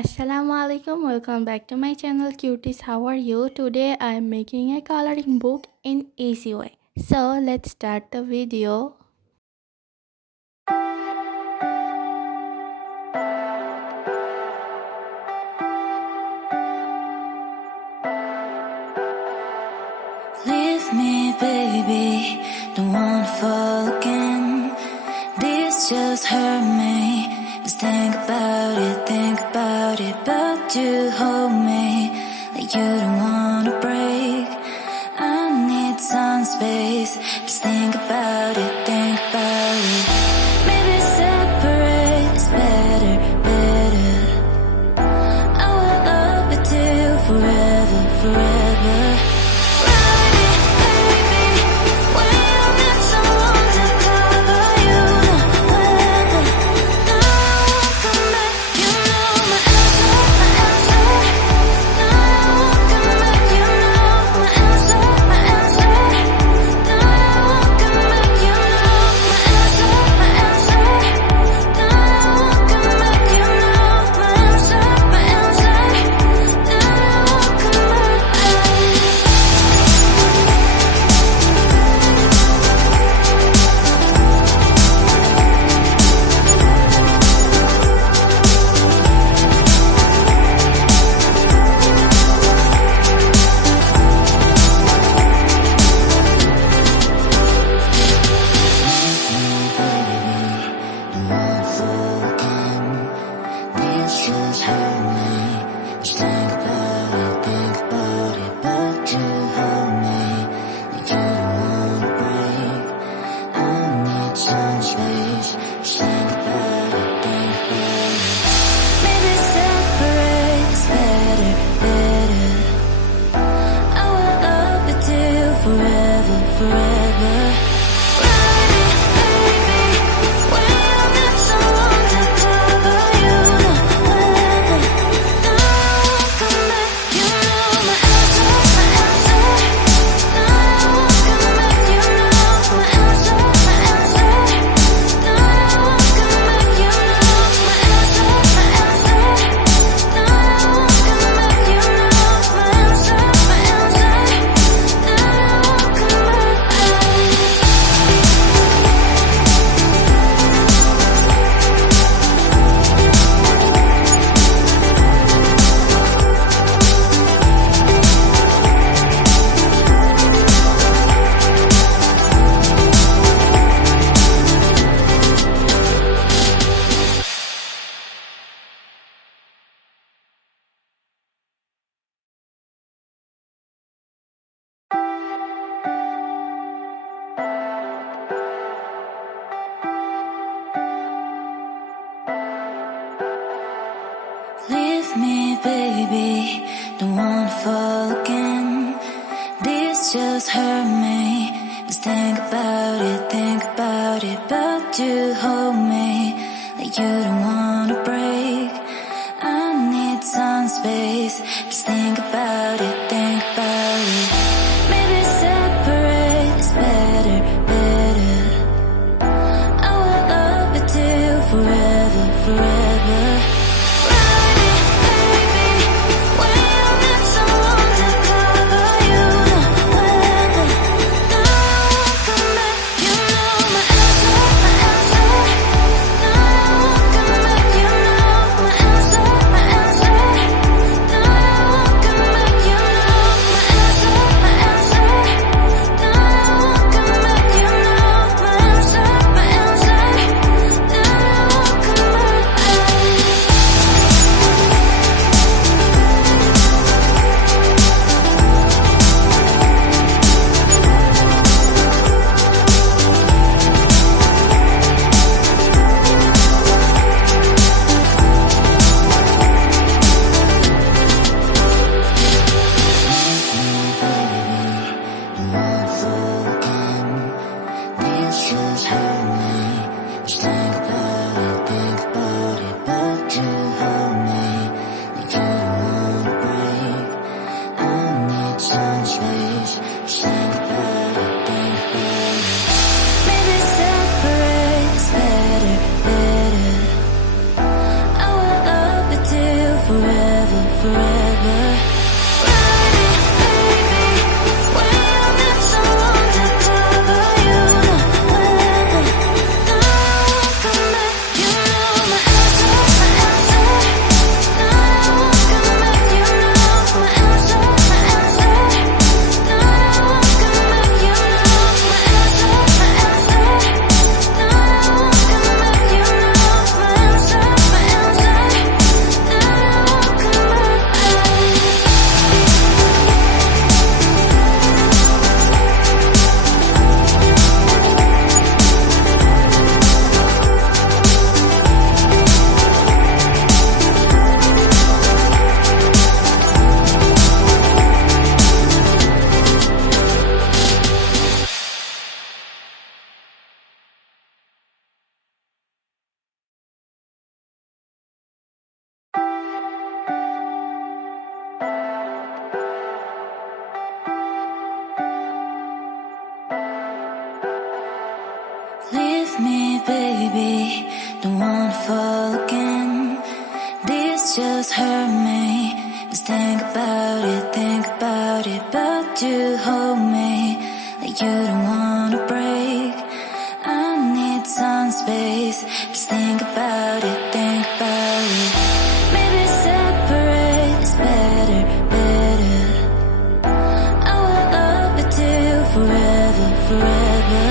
Assalamu alaikum, welcome back to my channel Cuties. How are you? Today I am making a coloring book in easy way. So let's start the video. Leave me, baby, don't wanna fall again. This just hurt me. Just think about it, but you hold me like you don't wanna break. I need some space. Just think about it, think about it. Maybe separate is better, better. I will love you till forever, forever. Leave me, baby, don't wanna fall again. This just hurt me. Just think about it, but you hold me like you don't wanna break. I need some space. Just think about it, think about it. Maybe separate is better, better. I will love you till forever, forever. You forever. Leave me, baby, don't wanna fall again. This just hurt me. Just think about it, but you hold me like you don't wanna break. I need some space. Just think about it, think about it. Maybe separate is better, better. I will love you till forever, forever.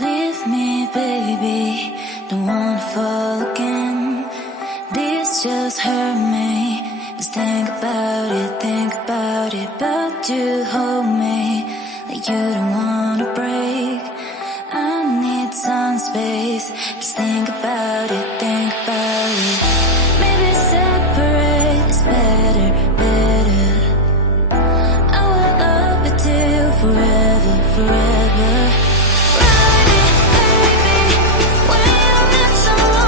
Leave me, baby, don't wanna fall again. This just hurt me. Just think about it, but you hold me like you don't wanna break. I need some space. Just think about it, think about it. Maybe separate is better, better. I will love you till forever, forever. Come on.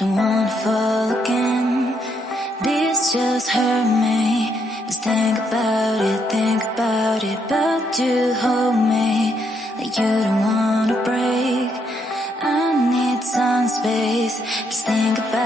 don't wanna fall again. This just hurt me. Just think about it. But you hold me like you don't wanna break. I need some space. Just think about